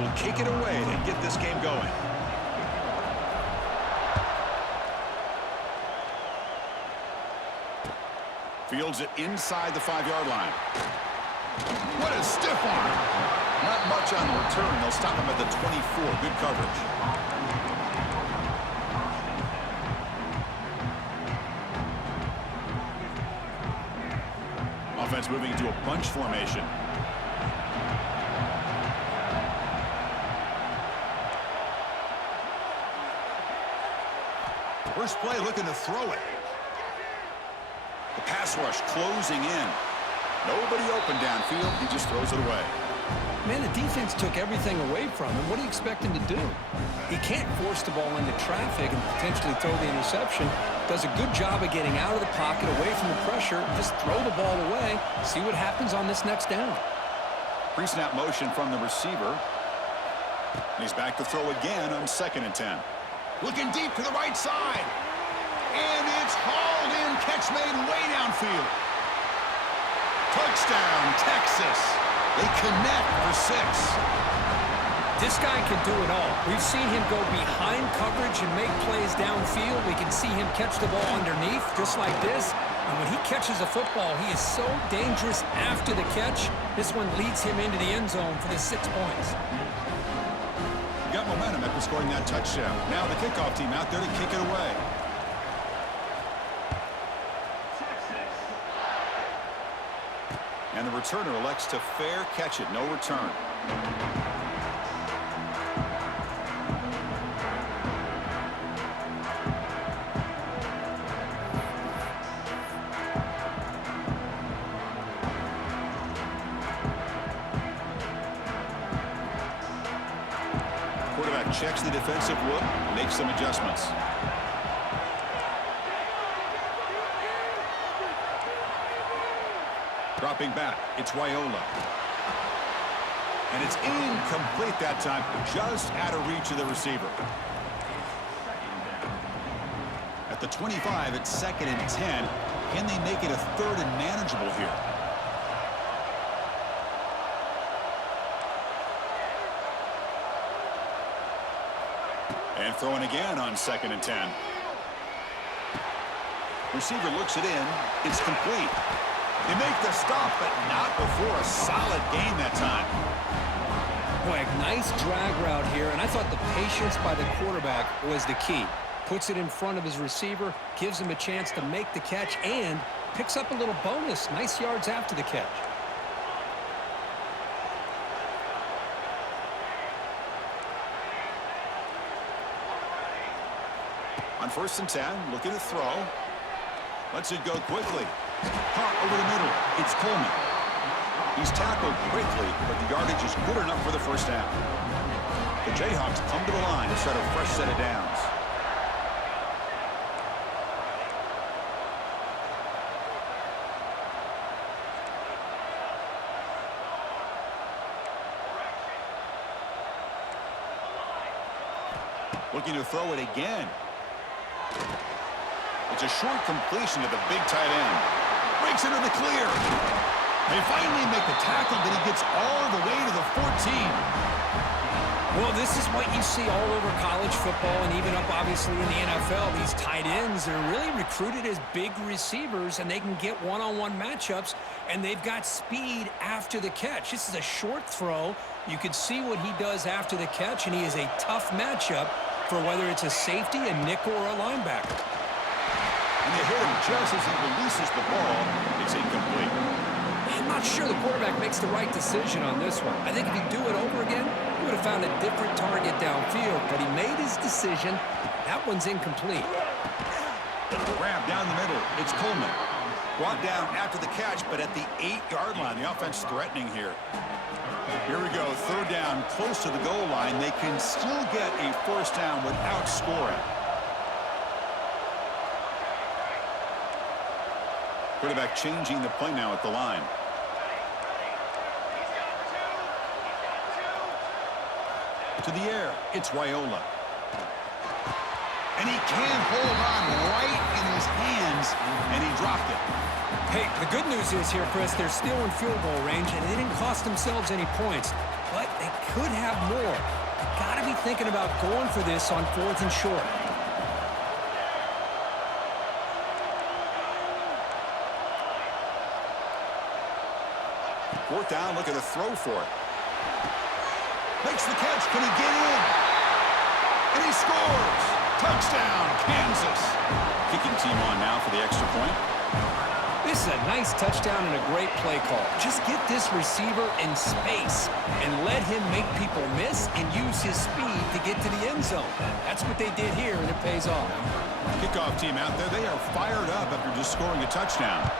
will kick it away to get this game going. Fields it inside the 5-yard line. What a stiff arm. Not much on the return. They'll stop him at the 24. Good coverage. Offense moving into a bunch formation. First play looking to throw it. The pass rush closing in. Nobody open downfield. He just throws it away. Man, the defense took everything away from him. What do you expect him to do? He can't force the ball into traffic and potentially throw the interception. Does a good job of getting out of the pocket, away from the pressure. Just throw the ball away. See what happens on this next down. Pre-snap motion from the receiver. And he's back to throw again on 2nd and 10. Looking deep to the right side. And it's hauled in. Catch made way downfield. Touchdown, Texas. They connect for 6. This guy can do it all. We've seen him go behind coverage and make plays downfield. We can see him catch the ball underneath just like this. And when he catches a football, he is so dangerous after the catch. This one leads him into the end zone for the 6 points. Got momentum after scoring that touchdown. Now the kickoff team out there to kick it away. And the returner elects to fair catch it. No return. Quarterback checks the defensive look, makes some adjustments. Dropping back, it's Raiola. And it's incomplete that time, just out of reach of the receiver. At the 25, it's 2nd and 10. Can they make it a 3rd and manageable here? And throwing again on 2nd and 10. Receiver looks it in. It's complete. They make the stop, but not before a solid gain that time. Boy, a nice drag route here, and I thought the patience by the quarterback was the key. Puts it in front of his receiver, gives him a chance to make the catch, and picks up a little bonus. Nice yards after the catch. On 1st and 10, looking to throw. Lets it go quickly. Caught over the middle. It's Coleman. He's tackled quickly, but the yardage is good enough for the first down. The Jayhawks come to the line to set a fresh set of downs. Looking to throw it again. It's a short completion to the big tight end. Breaks into the clear. They finally make the tackle, but he gets all the way to the 14. Well, this is what you see all over college football and even up, obviously, in the NFL. These tight ends that are really recruited as big receivers, and they can get one-on-one matchups, and they've got speed after the catch. This is a short throw. You can see what he does after the catch, and he is a tough matchup for whether it's a safety, a nickel, or a linebacker. And they hit him just as he releases the ball. It's incomplete. I'm not sure the quarterback makes the right decision on this one. I think if he'd do it over again, he would have found a different target downfield, but he made his decision. That one's incomplete. Grab down the middle. It's Coleman. Brought down after the catch, but at the 8-yard line. The offense threatening here. Here we go. 3rd down, close to the goal line. They can still get a first down without scoring. Quarterback changing the play now at the line. To the air, it's Raiola. And he can hold on right in his hands, and he dropped it. Hey, the good news is here, Chris, they're still in field goal range, and they didn't cost themselves any points. But they could have more. You got to be thinking about going for this on 4th and short. Fourth down, look at the throw for it. Makes the catch. Can he get in? And he scores. Touchdown, Kansas. Kicking team on now for the extra point. This is a nice touchdown and a great play call. Just get this receiver in space and let him make people miss and use his speed to get to the end zone. That's what they did here, and it pays off. Kickoff team out there, they are fired up after just scoring a touchdown.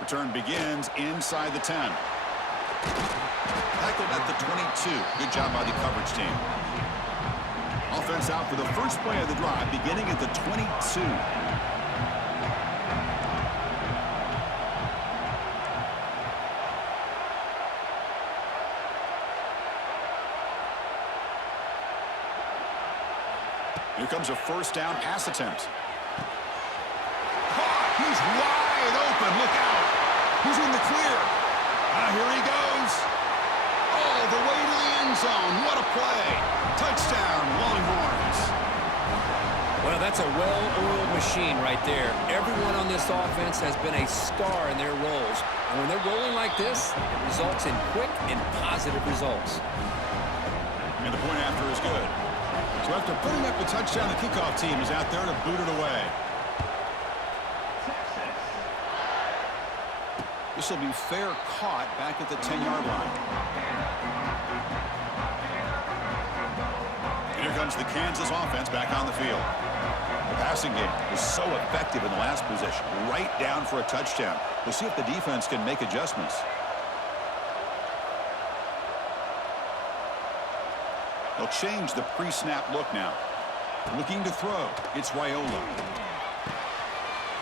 Return begins inside the 10. Tackled at the 22. Good job by the coverage team. Offense out for the first play of the drive, beginning at the 22. Here comes a first down pass attempt. He's wide open. Look out. He's in the clear. Here he goes. All the way to the end zone. What a play. Touchdown, Longhorns. Well, that's a well-oiled machine right there. Everyone on this offense has been a star in their roles. And when they're rolling like this, it results in quick and positive results. And the point after is good. So after putting up the touchdown, the kickoff team is out there to boot it away. This will be fair caught back at the 10-yard line. And here comes the Kansas offense back on the field. The passing game was so effective in the last possession, right down for a touchdown. We'll see if the defense can make adjustments. They'll change the pre-snap look now. Looking to throw. It's Raiola.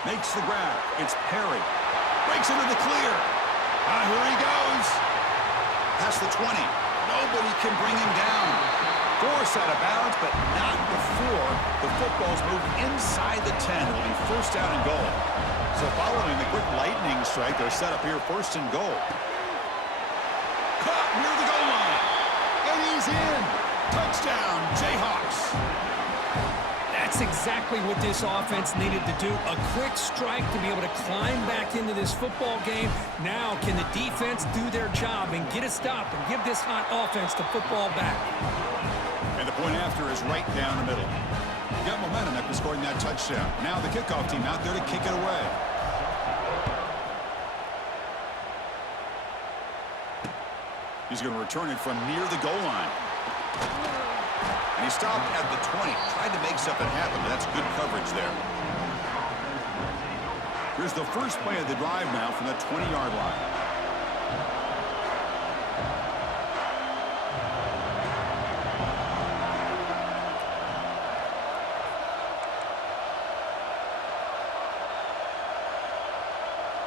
Makes the grab. It's Perry. Breaks into the clear. Here he goes. Past the 20. Nobody can bring him down. Forced out of bounds, but not before the football's moved inside the 10. It'll be first down and goal. So following the quick lightning strike, they're set up here first and goal. Caught near the goal line. And he's in. Touchdown, Jayhawks. That's exactly what this offense needed to do. A quick strike to be able to climb back into this football game. Now can the defense do their job and get a stop and give this hot offense the football back? And the point after is right down the middle. Got momentum after scoring that touchdown. Now the kickoff team out there to kick it away. He's going to return it from near the goal line. And he stopped at the 20. Tried to make something happen, but that's good coverage there. Here's the first play of the drive now from the 20-yard line.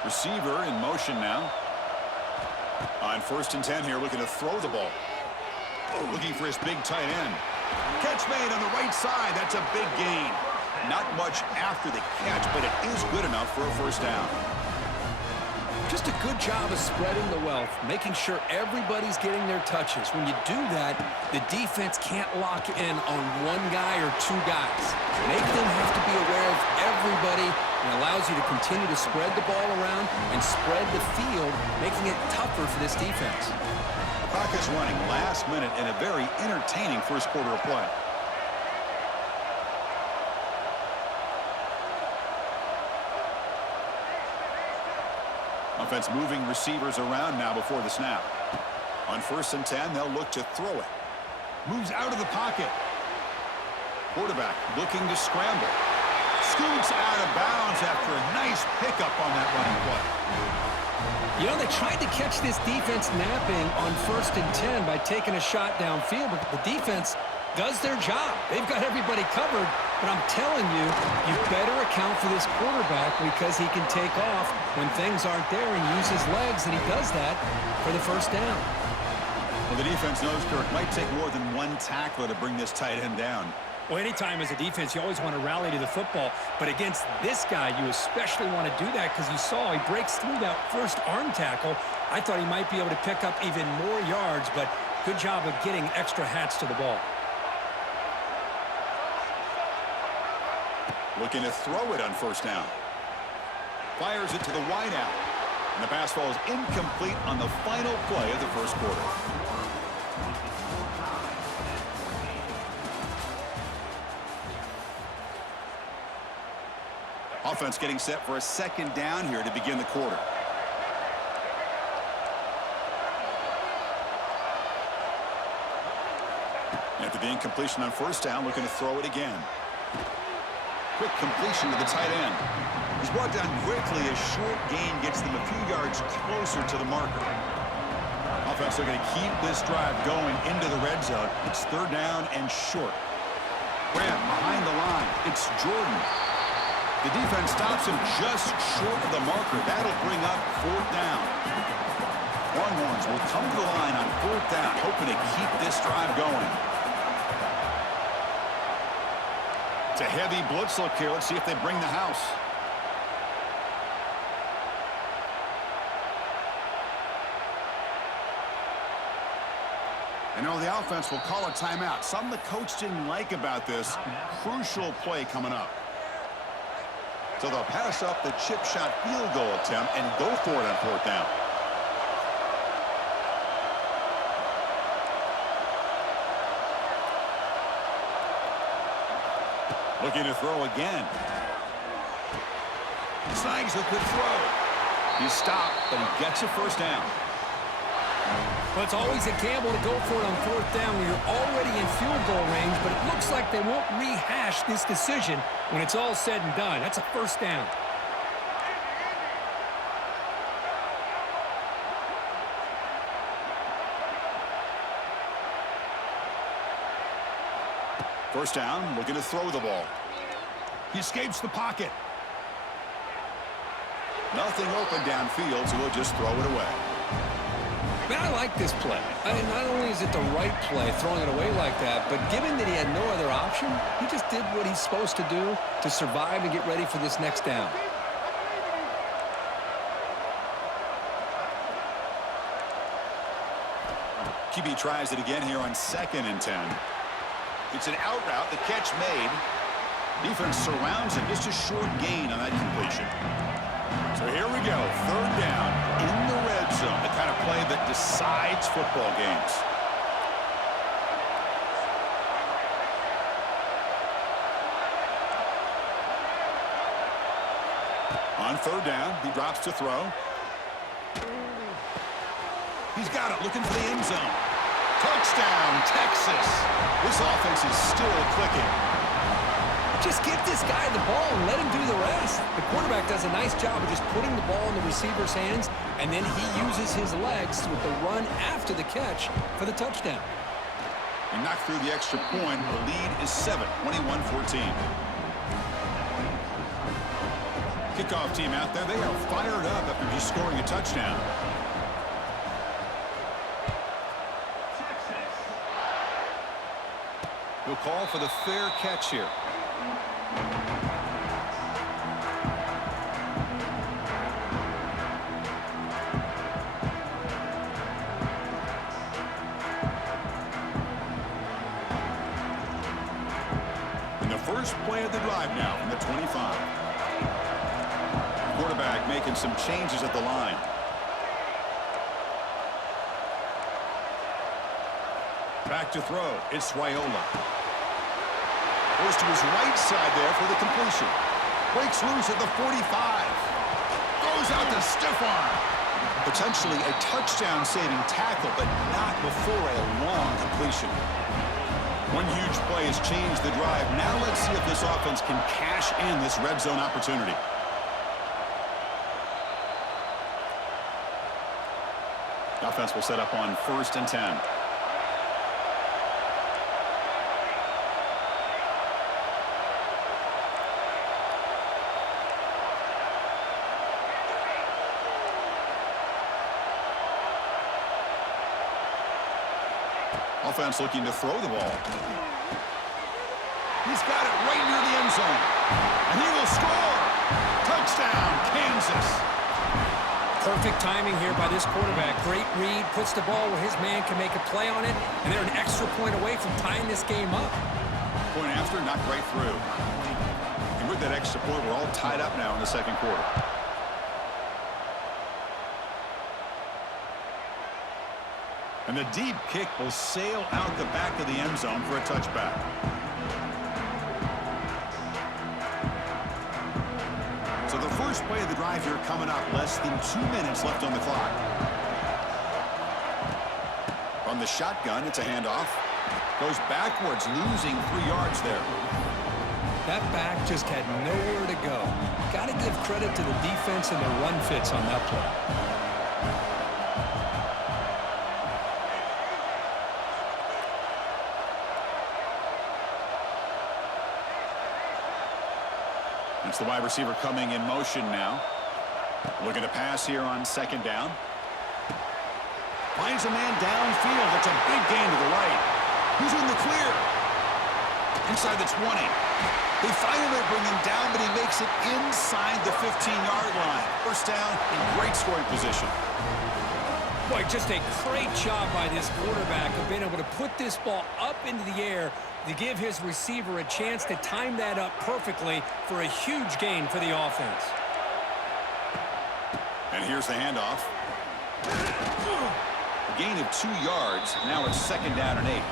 Receiver in motion now. On first and 10 here, looking to throw the ball. Looking for his big tight end. Catch made on the right side. That's a big gain. Not much after the catch, but it is good enough for a first down. Just a good job of spreading the wealth, making sure everybody's getting their touches. When you do that, the defense can't lock in on one guy or two guys. Make them have to be aware of everybody, and allows you to continue to spread the ball around and spread the field, making it tougher for this defense. Clock is running last minute in a very entertaining first quarter of play. Offense moving receivers around now before the snap. On first and 10, they'll look to throw it. Moves out of the pocket. Quarterback looking to scramble. Scoots out of bounds after a nice pickup on that running play. You know, they tried to catch this defense napping on first and 10 by taking a shot downfield, but the defense does their job. They've got everybody covered, but I'm telling you, you better account for this quarterback because he can take off when things aren't there and use his legs, and he does that for the first down. Well, the defense knows Kirk might take more than one tackler to bring this tight end down. Well, anytime as a defense, you always want to rally to the football. But against this guy, you especially want to do that because you saw he breaks through that first arm tackle. I thought he might be able to pick up even more yards, but good job of getting extra hats to the ball. Looking to throw it on first down. Fires it to the wide out. And the pass ball is incomplete on the final play of the first quarter. Offense getting set for a second down here to begin the quarter. After the incompletion on first down, looking to throw it again. Quick completion to the tight end. He's brought down quickly. A short gain gets them a few yards closer to the marker. Offense are going to keep this drive going into the red zone. It's third down and short. Grant behind the line. It's Jordan. The defense stops him just short of the marker. That'll bring up fourth down. Longhorns will come to the line on fourth down, hoping to keep this drive going. It's a heavy blitz look here. Let's see if they bring the house. I know the offense will call a timeout. Something the coach didn't like about this. Crucial play coming up. So they'll pass up the chip shot field goal attempt and go for it on fourth down. Looking to throw again. Snags a good throw. He's stopped, but he gets a first down. Well, it's always a gamble to go for it on fourth down when you're already in field goal range, but it looks like they won't rehash this decision when it's all said and done. That's a first down. First down, looking to throw the ball. He escapes the pocket. Nothing open downfield, so he'll just throw it away. Man, I like this play. I mean, not only is it the right play, throwing it away like that, but given that he had no other option, he just did what he's supposed to do to survive and get ready for this next down. QB tries it again here on 2nd and 10. It's an out route, the catch made. Defense surrounds him, just a short gain on that completion. So here we go, third down in the red zone, the kind of play that decides football games. On third down, he drops to throw. He's got it, looking for the end zone. Touchdown, Texas. This offense is still clicking. Just give this guy the ball and let him do the rest. The quarterback does a nice job of just putting the ball in the receiver's hands, and then he uses his legs with the run after the catch for the touchdown. He knocked through the extra point. The lead is 7, 21-14. Kickoff team out there, they are fired up after just scoring a touchdown. He'll call for the fair catch here. In the first play of the drive now from the 25. Quarterback making some changes at the line. Back to throw. It's Raiola. Goes to his right side there for the completion. Breaks loose at the 45. Throws out the stiff arm. Potentially a touchdown-saving tackle, but not before a long completion. One huge play has changed the drive. Now let's see if this offense can cash in this red zone opportunity. The offense will set up on 1st and 10. Offense looking to throw the ball. He's got it right near the end zone. And he will score. Touchdown, Kansas. Perfect timing here by this quarterback. Great read, puts the ball where his man can make a play on it, and they're an extra point away from tying this game up. Point after, knocked right through. And with that extra point, we're all tied up now in the second quarter. And the deep kick will sail out the back of the end zone for a touchback. So the first play of the drive here coming up. Less than 2 minutes left on the clock. From the shotgun, it's a handoff. Goes backwards, losing 3 yards there. That back just had nowhere to go. Got to give credit to the defense and the run fits on that play. It's the wide receiver coming in motion now. Looking to pass here on second down. Finds a man downfield. That's a big gain to the right. Who's in the clear? Inside the 20. They finally bring him down, but he makes it inside the 15-yard line. First down in great scoring position. Boy, just a great job by this quarterback of being able to put this ball up into the air to give his receiver a chance to time that up perfectly for a huge gain for the offense. And here's the handoff. A gain of 2 yards. Now it's second down and 8.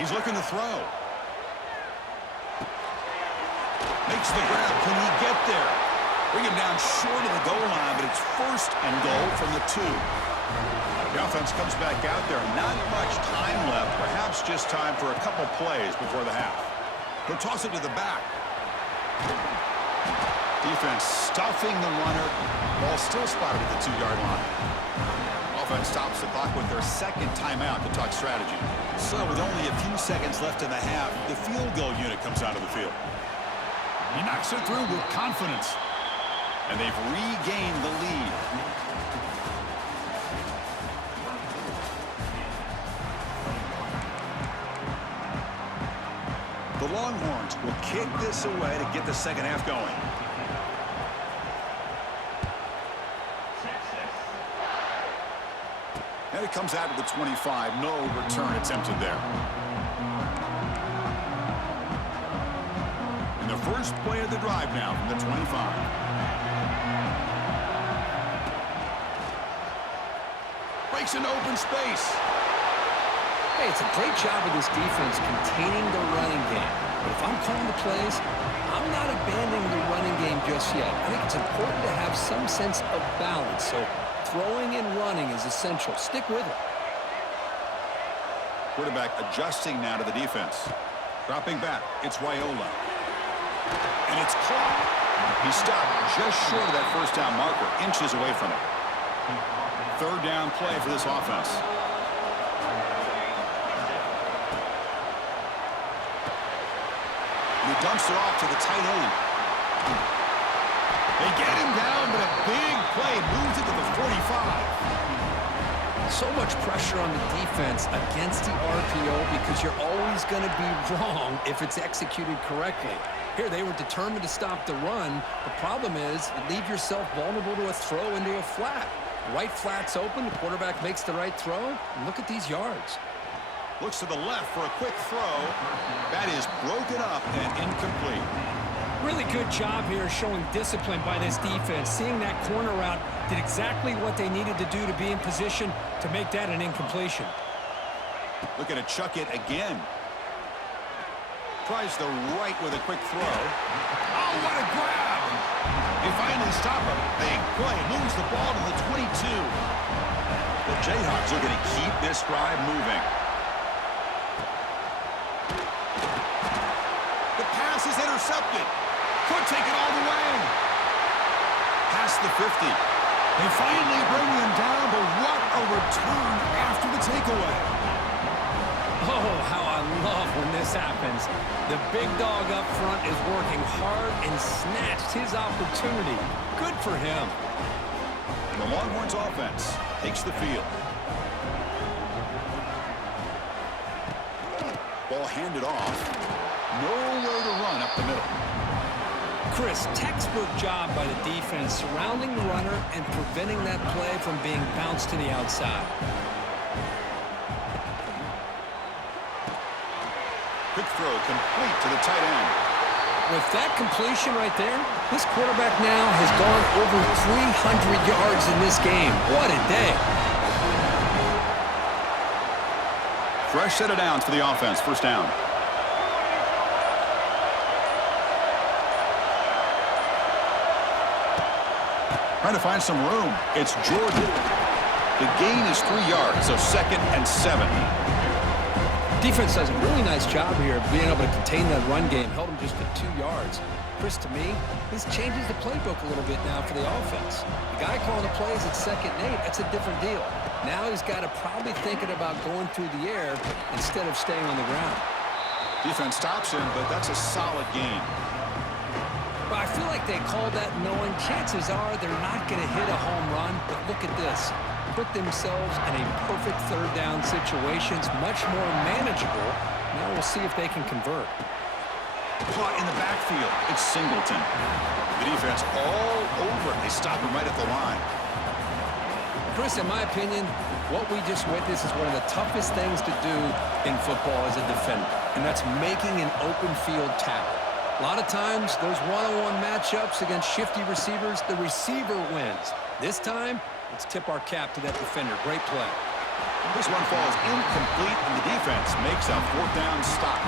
He's looking to throw. Makes the grab. Can he get there? Bring him down short of the goal line, but it's first and goal from the 2. The offense comes back out there. Not much time left. Perhaps just time for a couple plays before the half. They'll toss it to the back. Defense stuffing the runner. Ball still spotted at the 2-yard line. Offense stops the clock with their second timeout to talk strategy. So with only a few seconds left in the half, the field goal unit comes out of the field. He knocks it through with confidence. And they've regained the lead. The Longhorns will kick this away to get the second half going. And it comes out to the 25. No return attempted there. And the first play of the drive now from the 25. Breaks into open space. Hey, it's a great job of this defense containing the running game. But if I'm calling the plays, I'm not abandoning the running game just yet. I think it's important to have some sense of balance. So throwing and running is essential. Stick with it. Quarterback adjusting now to the defense. Dropping back. It's Wyola. And it's caught. He stopped just short of that first down marker, inches away from it. Third down play for this offense. He dumps it off to the tight end. They get him down, but a big play moves it to the 45. So much pressure on the defense against the RPO because you're always going to be wrong if it's executed correctly. Here, they were determined to stop the run. The problem is you leave yourself vulnerable to a throw into a flat. Right flat's open. The quarterback makes the right throw. And look at these yards. Looks to the left for a quick throw. That is broken up and incomplete. Really good job here showing discipline by this defense. Seeing that corner route did exactly what they needed to do to be in position to make that an incompletion. Looking to chuck it again. Tries the right with a quick throw. Oh, what a grab! They finally stop him. Big play. Moves the ball to the 22. The Jayhawks are going to keep this drive moving. The pass is intercepted. Could take it all the way. Past the 50. They finally bring him down, but what a return after the takeaway. Oh, how I love when this happens. The big dog up front is working hard and snatched his opportunity. Good for him. And the Longhorns offense takes the field. Ball handed off. Nowhere to run up the middle. Chris, textbook job by the defense surrounding the runner and preventing that play from being bounced to the outside. Quick throw complete to the tight end. With that completion right there, this quarterback now has gone over 300 yards in this game. What a day. Fresh set of downs for the offense. First down. Trying to find some room. It's Jordan. The gain is 3 yards, so 2nd and 7. Defense does a really nice job here of being able to contain that run game. Held him just to 2 yards. Chris, to me, this changes the playbook a little bit now for the offense. The guy calling the plays at 2nd and 8, that's a different deal. Now he's got to probably thinking about going through the air instead of staying on the ground. Defense stops him, but that's a solid gain. But I feel like they called that knowing chances are they're not going to hit a home run. But look at this. Put themselves in a perfect 3rd down situation. It's much more manageable. Now we'll see if they can convert. Caught in the backfield. It's Singleton. The defense all over it. They stop him right at the line. Chris, in my opinion, what we just witnessed is one of the toughest things to do in football as a defender, and that's making an open field tackle. A lot of times, those one-on-one matchups against shifty receivers, the receiver wins. This time, let's tip our cap to that defender. Great play. This one falls incomplete, and the defense makes a 4th down stop.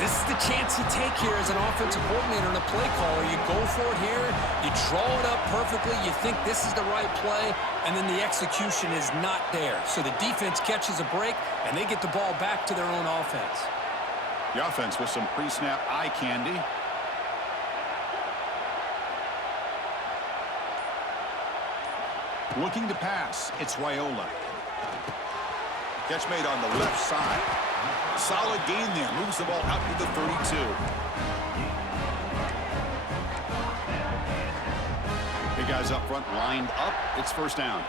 This is the chance you take here as an offensive coordinator and a play caller. You go for it here. You draw it up perfectly. You think this is the right play, and then the execution is not there. So the defense catches a break, and they get the ball back to their own offense. The offense with some pre-snap eye candy. Looking to pass. It's Raiola. Catch made on the left side. Solid gain there. Moves the ball out to the 32. Big guys up front lined up. It's first down.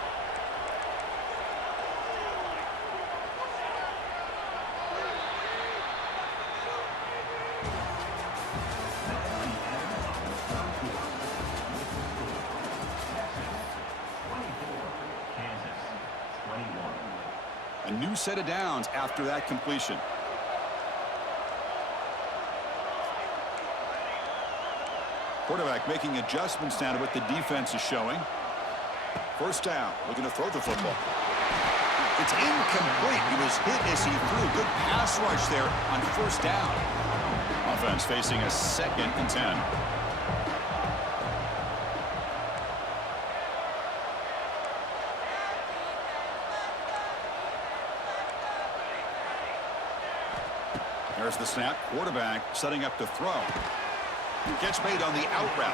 A new set of downs after that completion. Quarterback making adjustments now to what the defense is showing. First down, looking to throw the football. It's incomplete. He was hit as he threw. Good pass rush there on first down. Offense facing a 2nd and 10. There's the snap. Quarterback setting up to throw. Catch made on the out route.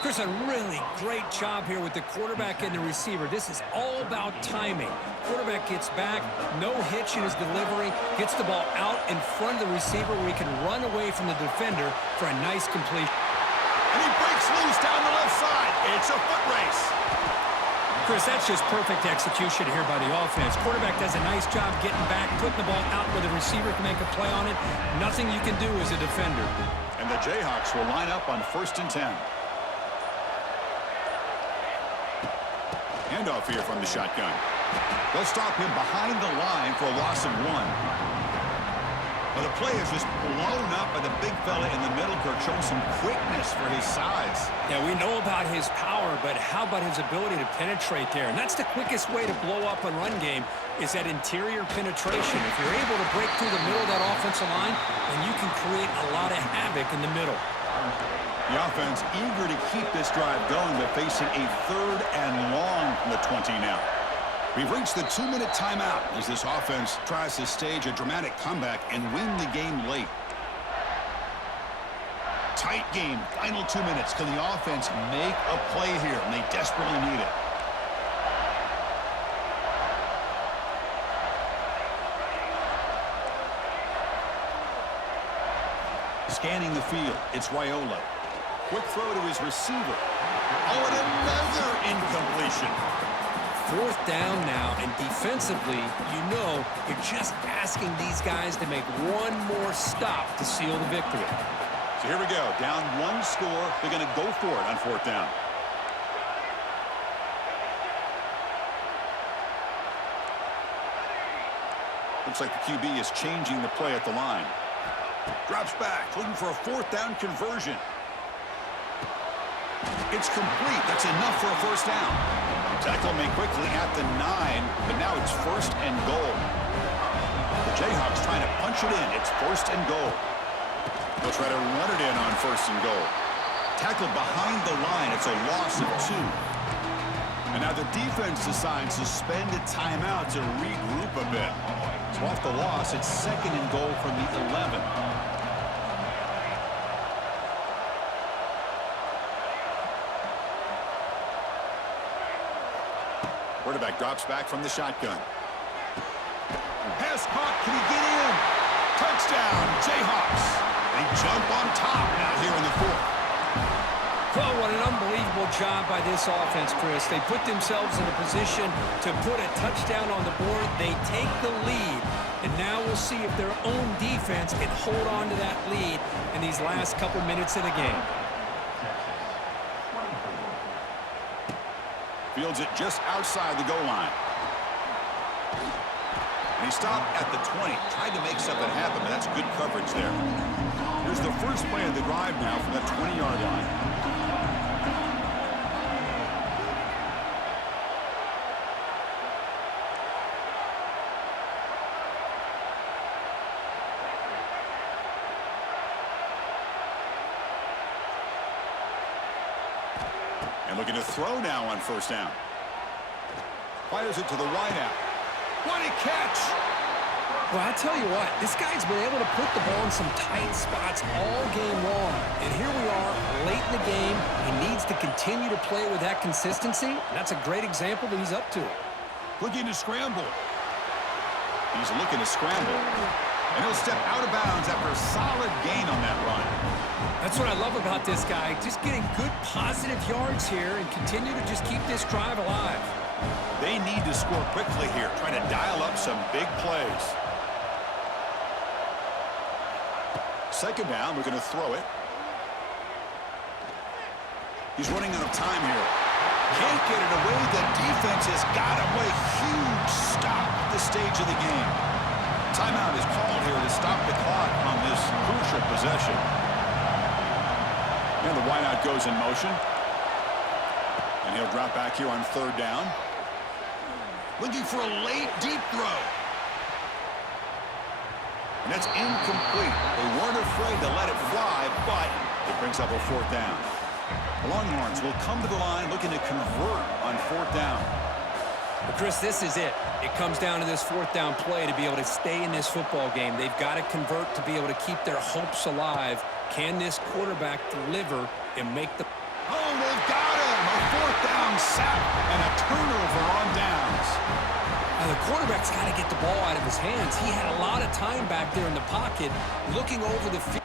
Chris, a really great job here with the quarterback and the receiver. This is all about timing. Quarterback gets back, no hitch in his delivery, gets the ball out in front of the receiver where he can run away from the defender for a nice completion. And he breaks loose down the left side. It's a foot race. Chris, that's just perfect execution here by the offense. Quarterback does a nice job getting back, putting the ball out where the receiver can make a play on it. Nothing you can do as a defender. And the Jayhawks will line up on 1st and 10. Handoff here from the shotgun. They'll stop him behind the line for a loss of 1. Well, the play is just blown up by the big fella in the middle. Kirk showing some quickness for his size. Yeah, we know about his power, but how about his ability to penetrate there? And that's the quickest way to blow up a run game is that interior penetration. If you're able to break through the middle of that offensive line, then you can create a lot of havoc in the middle. The offense eager to keep this drive going, but facing a 3rd and long from the 20 now. We've reached the 2-minute timeout as this offense tries to stage a dramatic comeback and win the game late. Tight game, final 2 minutes. Can the offense make a play here? And they desperately need it. Scanning the field, it's Raiola. Quick throw to his receiver. Oh, and another incompletion. Fourth down now, and defensively, you're just asking these guys to make one more stop to seal the victory. So here we go. Down one score. They're going to go for it on fourth down. Looks like the QB is changing the play at the line. Drops back, looking for a fourth down conversion. It's complete. That's enough for a first down. Tackle made quickly at the 9, but now it's first and goal. The Jayhawks trying to punch it in. It's first and goal. They'll try to run it in on first and goal. Tackle behind the line. It's a loss of 2. And now the defense decides to spend a timeout to regroup a bit. So off the loss, it's second and goal from the 11. Quarterback drops back from the shotgun. Pass caught. Can he get in? Touchdown, Jayhawks. They jump on top now here in the fourth. Well, what an unbelievable job by this offense, Chris. They put themselves in a position to put a touchdown on the board. They take the lead, and now we'll see if their own defense can hold on to that lead in these last couple minutes of the game. Fields it just outside the goal line. And he stopped at the 20. Tried to make something happen, but that's good coverage there. Here's the first play of the drive now from that 20-yard line. And looking to throw now on first down. Fires it to the wideout. What a catch! Well, I tell you what, this guy's been able to put the ball in some tight spots all game long. And here we are, late in the game. He needs to continue to play with that consistency. And that's a great example that he's up to it. Looking to scramble. He's looking to scramble. And he'll step out of bounds after a solid gain on that run. That's what I love about this guy. Just getting good positive yards here and continue to just keep this drive alive. They need to score quickly here, trying to dial up some big plays. Second down, we're going to throw it. He's running out of time here. Can't get it away. The defense has got him with a huge stop at this stage of the game. Timeout is called here to stop the clock on this crucial possession. And the wideout goes in motion. And he'll drop back here on third down. Looking for a late, deep throw. And that's incomplete. They weren't afraid to let it fly, but it brings up a fourth down. The Longhorns will come to the line looking to convert on fourth down. But Chris, this is it. It comes down to this fourth down play to be able to stay in this football game. They've got to convert to be able to keep their hopes alive. Can this quarterback deliver and make the... Oh, they've got him! A fourth down sack and a turnover on downs. Now, the quarterback's got to get the ball out of his hands. He had a lot of time back there in the pocket looking over the field.